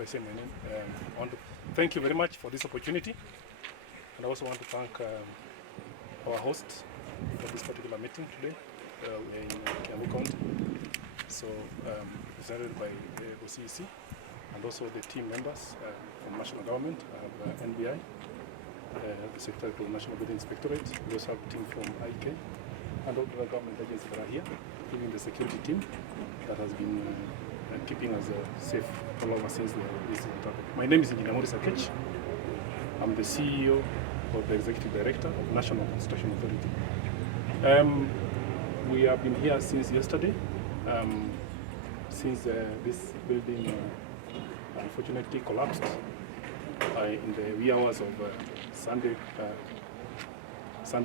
before I say my name, I want to thank you very much for this opportunity, and I also want to thank our host for this particular meeting today. We're in Kinoo County, so represented by the OCEC and also the team members from national government. I have NBI, the Secretary for the National Building Inspectorate. We also have a team from IK and all the government agencies that are here, including the security team that has been keeping us safe all over since this happened. My name is Engineer Maurice Akech. I'm the CEO of the Executive Director of National Construction Authority. We have been here since yesterday, since this building unfortunately collapsed in the wee hours of Sunday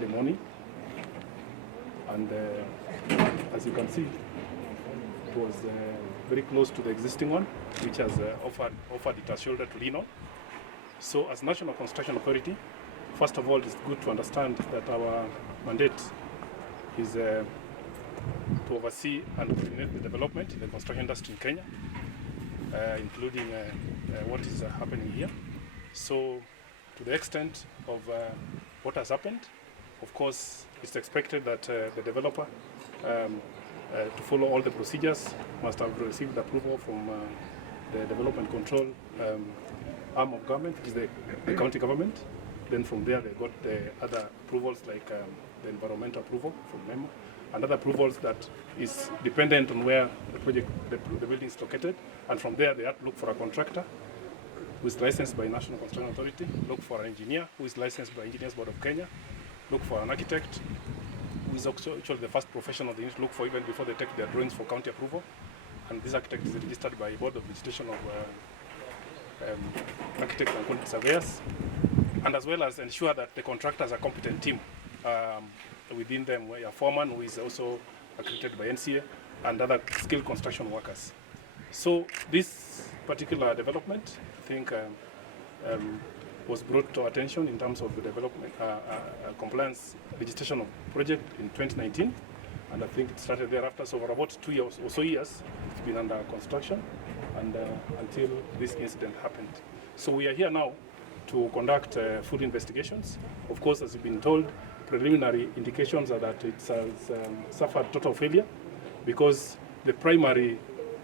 morning. And as you can see, it was very close to the existing one, which has offered it a shoulder to lean on. So as National Construction Authority, first of all, it's good to understand that our mandate is to oversee and coordinate the development in the construction industry in Kenya, including what is happening here. So to the extent of what has happened, of course, it's expected that the developer, to follow all the procedures, must have received approval from the development control arm of government, which is the county government. Then from there, they got the other approvals like the environmental approval from MEMA, and other approvals that is dependent on where the project, the building is located. And from there, they have to look for a contractor who is licensed by National Construction Authority, look for an engineer who is licensed by Engineers Board of Kenya, look for an architect who is actually the first professional they need to look for even before they take their drawings for county approval. And this architect is registered by Board of Registration of Architects and Quantity Surveyors, and as well as ensure that the contractors are a competent team. Within them, a foreman who is also accredited by NCA and other skilled construction workers. So this particular development, I think, was brought to attention in terms of the development compliance registration of project in 2019, and I think it started thereafter. So for about 2 years or so years, it's been under construction, and until this incident happened. So we are here now to conduct full investigations. Of course, as you've been told, preliminary indications are that it has suffered total failure because the primary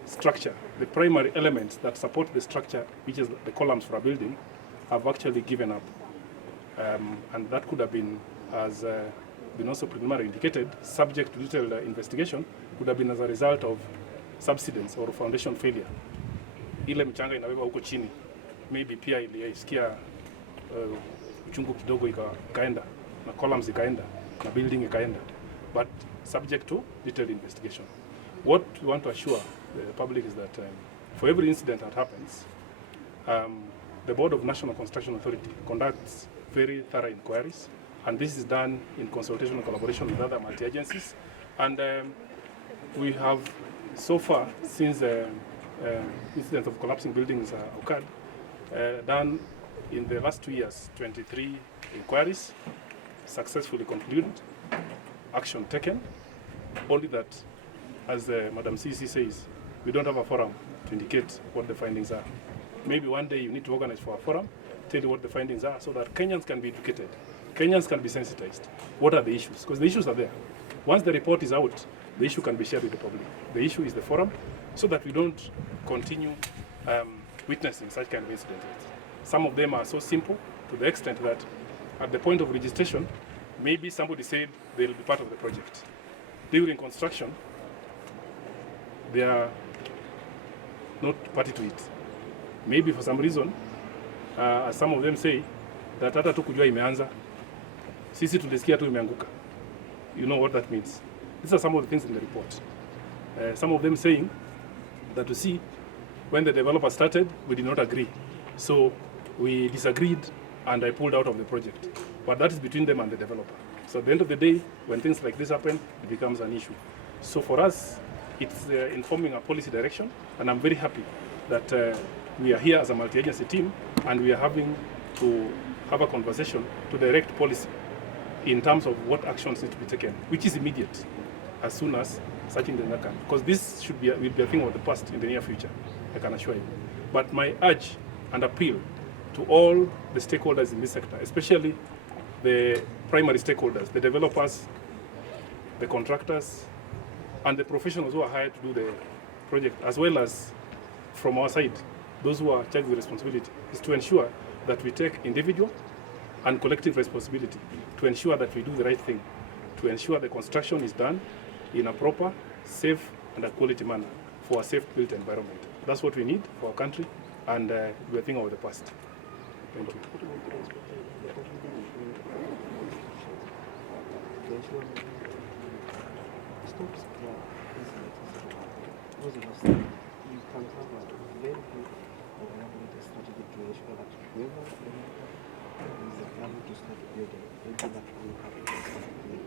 structure, the primary elements that support the structure, which is the columns for a building, have actually given up. And that could have been, as been also preliminarily indicated, subject to detailed investigation, could have been as a result of subsidence or foundation failure. Ile mchanga inabeba huko chini, maybe pia ilisikia uchungu kidogo ikaenda, na columns ikaenda, na building ikaenda, but subject to detailed investigation. What we want to assure the public is that for every incident that happens, the Board of National Construction Authority conducts very thorough inquiries, and this is done in consultation and collaboration with other multi-agencies. And we have so far, since the incidents of collapsing buildings occurred, done in the last 2 years 23 inquiries, successfully concluded, action taken. Only that, as Madam CC says, we don't have a forum to indicate what the findings are. Maybe one day you need to organize for a forum, tell you what the findings are, so that Kenyans can be educated, Kenyans can be sensitized. What are the issues? Because the issues are there. Once the report is out, the issue can be shared with the public. The issue is the forum, so that we don't continue witnessing such kind of incidents. Some of them are so simple to the extent that at the point of registration, maybe somebody said they'll be part of the project. During construction, they are not party to it. Maybe for some reason, as some of them say, that hata tu kujua imeanza, sisi tulisikia tu imeanguka. You know what that means. These are some of the things in the report. Some of them saying that to see, when the developer started, we did not agree. So we disagreed and I pulled out of the project. But that is between them and the developer. So at the end of the day, when things like this happen, it becomes an issue. So for us, it's informing a policy direction, and I'm very happy that we are here as a multi-agency team, and we are having to have a conversation to direct policy in terms of what actions need to be taken, which is immediate, as soon as such things can. Because this will be a thing of the past in the near future, I can assure you. But my urge and appeal to all the stakeholders in this sector, especially the primary stakeholders, the developers, the contractors, and the professionals who are hired to do the project, as well as from our side, those who are charged with responsibility, is to ensure that we take individual and collective responsibility to ensure that we do the right thing, to ensure the construction is done in a proper, safe, and a quality manner for a safe built environment. That's what we need for our country, and we're thinking of the past. Thank you. You can have a very good strategy to ensure that whoever is planning to start building, maybe that will happen.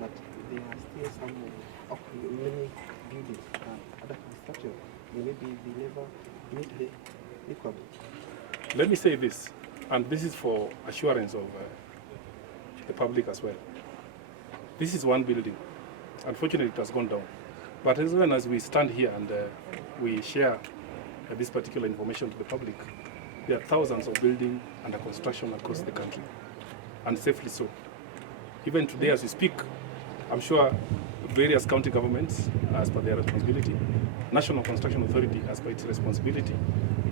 But there are still some many buildings and other construction. Maybe they never meet the requirement. Let me say this, and this is for assurance of the public as well. This is one building. Unfortunately, it has gone down. But as long as we stand here and we share this particular information to the public, there are thousands of buildings under construction across the country, and safely so. Even today as we speak, I'm sure various county governments, as per their responsibility, National Construction Authority, as per its responsibility,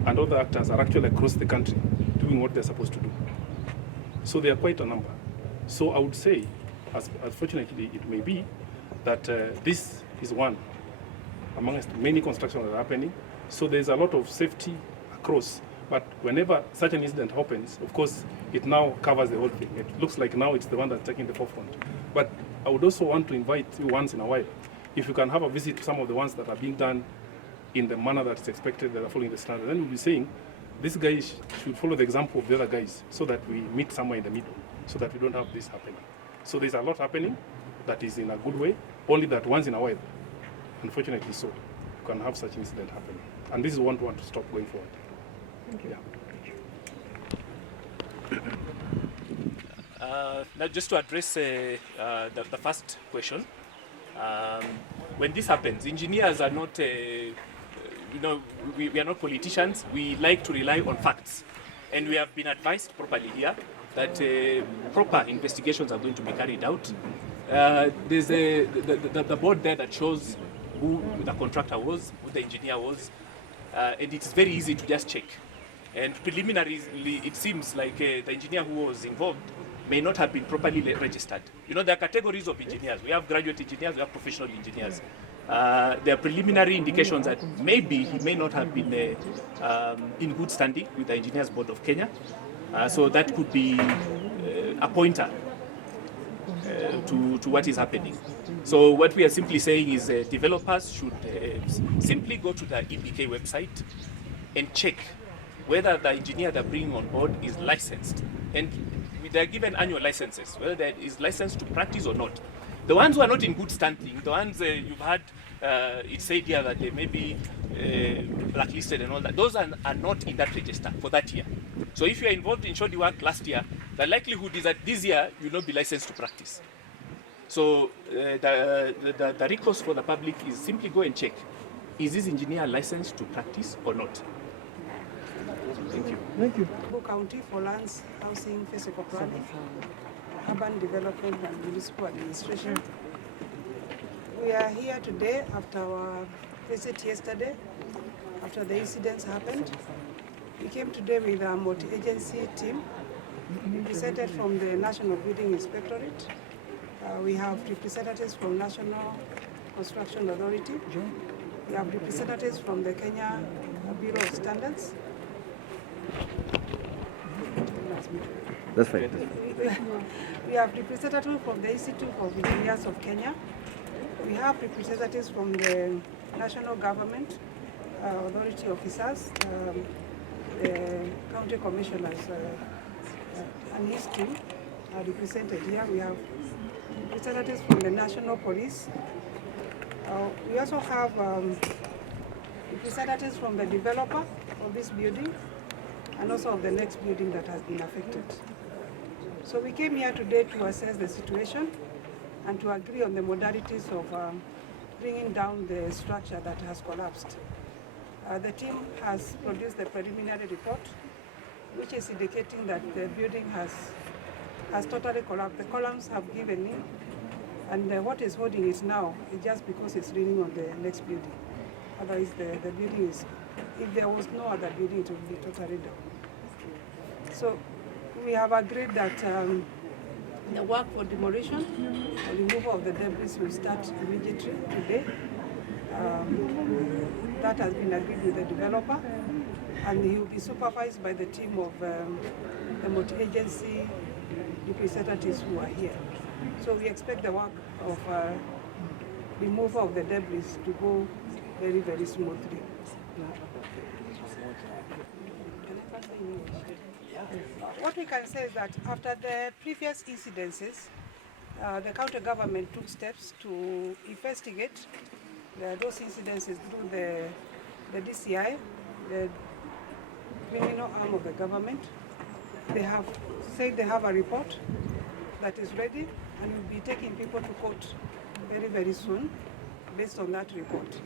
and other actors are actually across the country doing what they're supposed to do. So there are quite a number. So I would say, as unfortunately it may be, that this is one amongst many constructions that are happening. So there's a lot of safety across. But whenever such an incident happens, of course, it now covers the whole thing. It looks like now it's the one that's taking the forefront. But I would also want to invite you once in a while, if you can have a visit to some of the ones that are being done in the manner that is expected, that are following the standard. Then we'll be saying, these guys should follow the example of the other guys so that we meet somewhere in the middle, so that we don't have this happening. So there's a lot happening that is in a good way, only that once in a while, unfortunately so, you can have such incident happening. And this is what we want to stop going forward. Thank you. Yeah. Now, just to address the first question, when this happens, engineers are not, we are not politicians. We like to rely on facts, and we have been advised properly here that proper investigations are going to be carried out. There's the board there that shows who the contractor was, who the engineer was, and it's very easy to just check. And preliminarily, it seems like the engineer who was involved may not have been properly registered. You know, there are categories of engineers. We have graduate engineers, we have professional engineers. There are preliminary indications that maybe he may not have been in good standing with the Engineers Board of Kenya. So that could be a pointer to what is happening. So what we are simply saying is developers should simply go to the EBK website and check whether the engineer they're bringing on board is licensed. And they're given annual licenses, whether there is license to practice or not. The ones who are not in good standing, the ones you've had, it said here that they may be blacklisted and all that, those are not in that register for that year. So if you are involved in shoddy work last year, the likelihood is that this year you will not be licensed to practice. So the recourse for the public is simply go and check, is this engineer licensed to practice or not? Thank you. Thank you. County for lands, housing, physical planning, urban development and municipal administration. We are here today after our visit yesterday, after the incidents happened. We came today with a multi-agency team represented from the National Building Inspectorate. We have representatives from National Construction Authority. We have representatives from the Kenya Bureau of Standards. That's fine. We have representatives from the Institute of Engineers of Kenya. We have representatives from the national government, authority officers, the county commissioners and his team are represented here. We have representatives from the national police. We also have representatives from the developer of this building and also of the next building that has been affected. So we came here today to assess the situation and to agree on the modalities of bringing down the structure that has collapsed. The team has produced the preliminary report, which is indicating that the building has totally collapsed. The columns have given in, and what is holding it now is just because it's leaning on the next building. Otherwise, the building is, if there was no other building, it would be totally down. So we have agreed that the work for demolition, or removal of the debris will start immediately today. That has been agreed with the developer, and he will be supervised by the team of the multi-agency representatives who are here. So we expect the work of removal of the debris to go very, very smoothly. What we can say is that after the previous incidences, the county government took steps to investigate those incidences through the DCI, the criminal arm of the government. They have said they have a report that is ready and will be taking people to court very, very soon based on that report.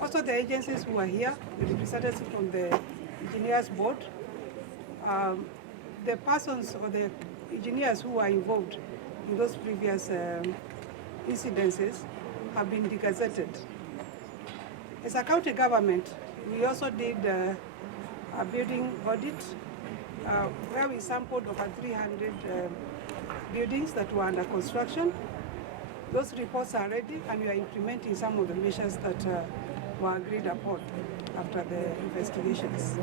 Also the agencies who are here, the representatives from the engineers board, the persons or the engineers who are involved in those previous incidences have been degazetted. As a county government, we also did a building audit where we sampled over 300 buildings that were under construction. Those reports are ready, and we are implementing some of the measures that were agreed upon after the investigations.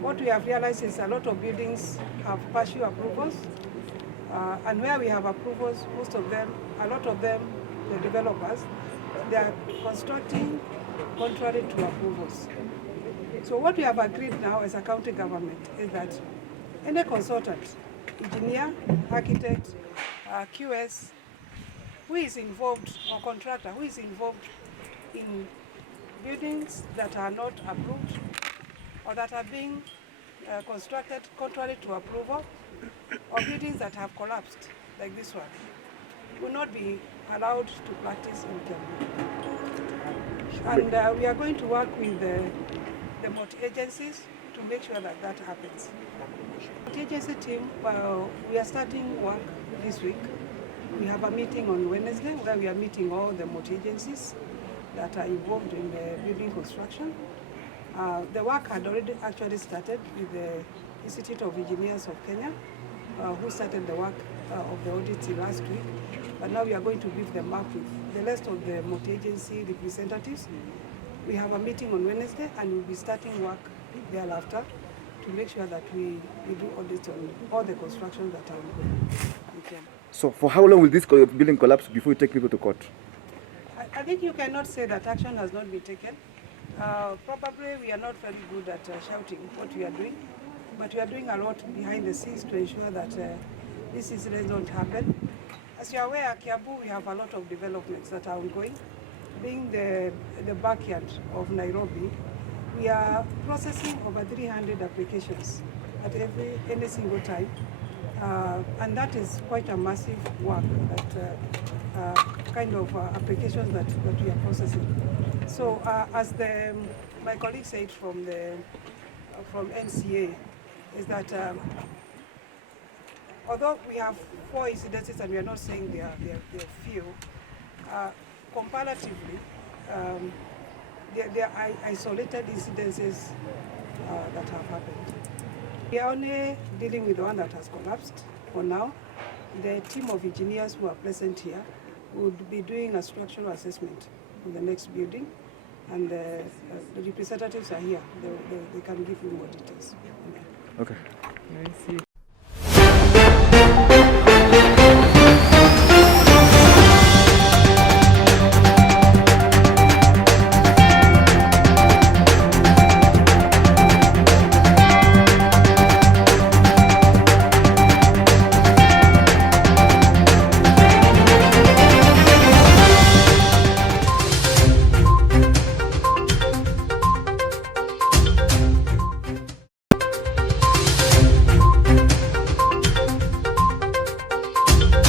What we have realized is a lot of buildings have partial approvals, and where we have approvals, a lot of them, the developers, they are constructing contrary to approvals. So what we have agreed now as a county government is that any consultant, engineer, architect, QS, who is involved, or contractor who is involved in buildings that are not approved or that are being constructed contrary to approval, or buildings that have collapsed, like this one, will not be allowed to practice in Kenya. And we are going to work with the multi-agencies to make sure that that happens. The multi-agency team, we are starting work this week. We have a meeting on Wednesday where we are meeting all the multi-agencies that are involved in the building construction. The work had already actually started with the Institute of Engineers of Kenya, who started the work of the audit last week. But now we are going to brief them up with the rest of the multi-agency representatives. We have a meeting on Wednesday, and we'll be starting work thereafter to make sure that we do audit on all the constructions that are ongoing. So for how long will this building collapse before you take people to court? I think you cannot say that action has not been taken. Probably we are not very good at shouting what we are doing, but we are doing a lot behind the scenes to ensure that these incidents don't happen. As you are aware, at Kiambu, we have a lot of developments that are ongoing. Being the backyard of Nairobi, we are processing over 300 applications at any single time. And that is quite a massive work, that kind of applications that we are processing. So as my colleague said from NCA, is that although we have 4 incidences, and we are not saying they are few, comparatively, they are isolated incidences that have happened. We are only dealing with the one that has collapsed for now. The team of engineers who are present here would be doing a structural assessment on the next building, and the representatives are here. They can give you more details. Okay. I see.